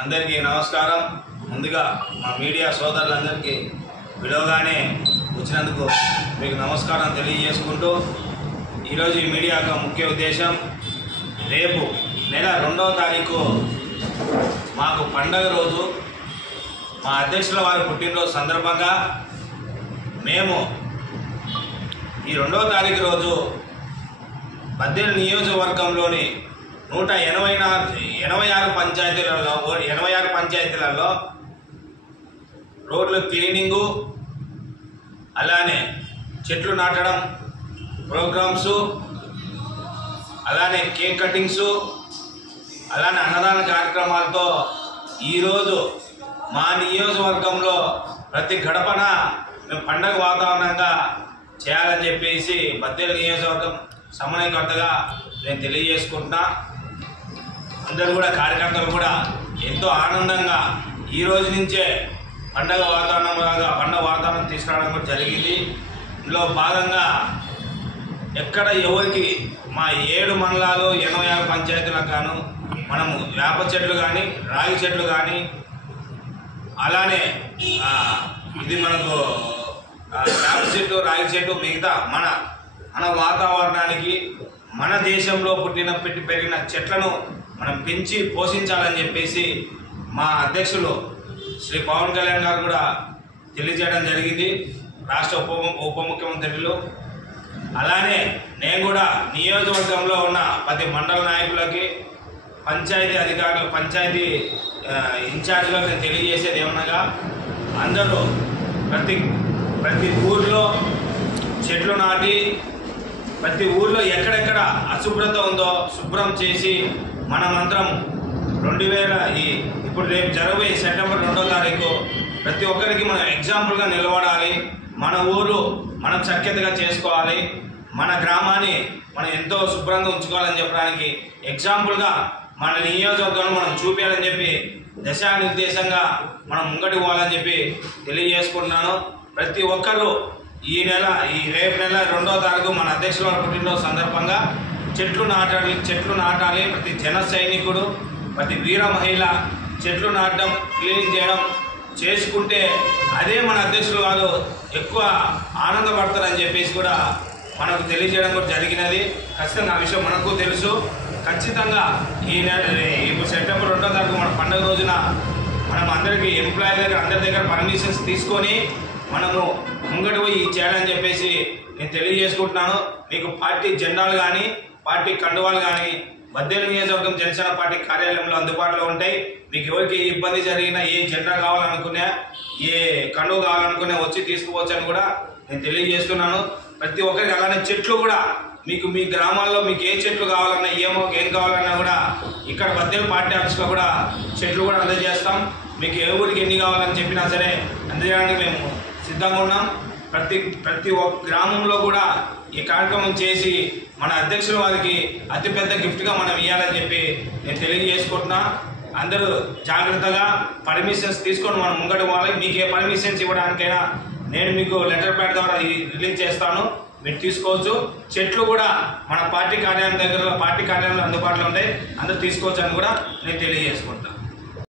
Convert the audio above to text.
అందరికీ నమస్కారం। ముందుగా మా మీడియా సోదరులందరికీ విలువగానే వచ్చినందుకు మీకు నమస్కారం తెలియజేసుకుంటూ ఈరోజు ఈ మీడియా యొక్క ముఖ్య ఉద్దేశం రేపు నెల 2వ తారీఖు మాకు పండగ రోజు మా అధ్యక్షుల వారి పుట్టినరోజు సందర్భంగా మేము ఈ 2వ తారీఖు రోజు బద్వేలు నియోజకవర్గంలోని 186 పంచాయతీలలో రోడ్ల క్లీనింగు అలానే చెట్లు నాటడం ప్రోగ్రామ్స్ అలానే కేక్ కటింగ్స్ అలానే అన్నదాన కార్యక్రమాలతో ఈరోజు మా నియోజకవర్గంలో ప్రతి గడపన మేము పండగ వాతావరణంగా చేయాలని చెప్పేసి బద్వేలు నియోజకవర్గం సమన్వయకర్తగా నేను తెలియజేసుకుంటున్నా। అందరూ కూడా కార్యకర్తలు కూడా ఎంతో ఆనందంగా ఈ రోజు నుంచే పండగ వాతావరణం తీసుకురావడం కూడా జరిగింది। ఇందులో భాగంగా ఎక్కడ ఎవరికి మా 7 మండలాలు 86 పంచాయతీలకు గాను మనము వేప చెట్లు కానీ రాగి చెట్లు కానీ అలానే ఇది మనకు వేప చెట్టు రాగి చెట్టు మిగతా మన వాతావరణానికి మన దేశంలో పెరిగిన చెట్లను మనం పెంచి పోషించాలని చెప్పేసి మా అధ్యక్షులు శ్రీ పవన్ కళ్యాణ్ గారు కూడా తెలియజేయడం జరిగింది, రాష్ట్ర ఉప ముఖ్యమంత్రులు। అలానే నేను కూడా నియోజకవర్గంలో ఉన్న ప్రతి మండల నాయకులకి పంచాయతీ అధికారులు పంచాయతీ ఇన్ఛార్జ్లకు నేను తెలియజేసేది ఏమనగా అందరూ ప్రతి ఊర్లో చెట్లు నాటి ప్రతి ఊర్లో ఎక్కడెక్కడ అశుభ్రత ఉందో శుభ్రం చేసి మనమంతరం ఇప్పుడు రేపు జరగబోయే సెప్టెంబర్ 2వ తారీఖు ప్రతి ఒక్కరికి మనం ఎగ్జాంపుల్గా నిలబడాలి। మన ఊరు మనం సఖ్యతగా చేసుకోవాలి, మన గ్రామాన్ని మనం ఎంతో శుభ్రంగా ఉంచుకోవాలని చెప్పడానికి ఎగ్జాంపుల్గా మన నియోజకవర్గాన్ని మనం చూపించాలని చెప్పి దిశానిర్దేశంగా మనం ముంగటి పోవాలని చెప్పి తెలియజేసుకుంటున్నాను। ప్రతి ఒక్కరు ఈ రేపు నెల 2వ తారీఖు మన అధ్యక్షుల వారి పుట్టినరోజు సందర్భంగా చెట్లు నాటాలి। ప్రతి జన సైనికుడు ప్రతి వీర మహిళ చెట్లు నాటడం క్లీనింగ్ చేయడం చేసుకుంటే అదే మన అధ్యక్షులు వారు ఎక్కువ ఆనందపడతారని చెప్పేసి కూడా మనకు తెలియజేయడం కూడా జరిగినది। ఖచ్చితంగా ఆ విషయం మనకు తెలుసు। ఖచ్చితంగా ఇప్పుడు సెప్టెంబర్ 2వ తారీఖు మన పండుగ రోజున మనం అందరికీ ఎంప్లాయీ అందరి దగ్గర పర్మిషన్స్ తీసుకొని మనము ముంగటి పోయి చేయాలని చెప్పేసి నేను తెలియజేసుకుంటున్నాను। మీకు పార్టీ జెండాలు కానీ పార్టీ కండువాలు కానీ బద్వేలు నియోజకవర్గం జనసేన పార్టీ కార్యాలయంలో అందుబాటులో ఉంటాయి। మీకు ఎవరికి ఇబ్బంది జరిగినా ఏ జెండా కావాలనుకున్నా ఏ కండువ కావాలనుకున్నా వచ్చి తీసుకుపోవచ్చు అని కూడా నేను తెలియజేస్తున్నాను। ప్రతి ఒక్కరికి అలానే చెట్లు కూడా మీకు మీ గ్రామాల్లో మీకు ఏ చెట్లు కావాలన్నా ఏం కావాలన్నా కూడా ఇక్కడ బద్వేలు పార్టీ ఆఫీస్లో కూడా చెట్లు కూడా అందజేస్తాం। మీకు ఏ ఊరికి ఎన్ని కావాలని చెప్పినా సరే అందజేయడానికి మేము సిద్ధంగా ఉన్నాం। ప్రతి ఒక్క గ్రామంలో కూడా ఈ కార్యక్రమం చేసి మన అధ్యక్షుల వారికి అతిపెద్ద గిఫ్ట్గా మనం ఇవ్వాలని చెప్పి నేను తెలియజేసుకుంటున్నా। అందరూ జాగ్రత్తగా పర్మిషన్స్ తీసుకొని మనం ముంగట పోవాలి। మీకు ఏ పర్మిషన్స్ ఇవ్వడానికైనా నేను మీకు లెటర్ ప్యాడ్ ద్వారా రిలీజ్ చేస్తాను, మీరు తీసుకోవచ్చు। చెట్లు కూడా మన పార్టీ కార్యాలయం దగ్గర పార్టీ కార్యాలయంలో అందుబాటులో ఉంటాయి, అందరూ తీసుకోవచ్చు అని కూడా నేను తెలియజేసుకుంటాను।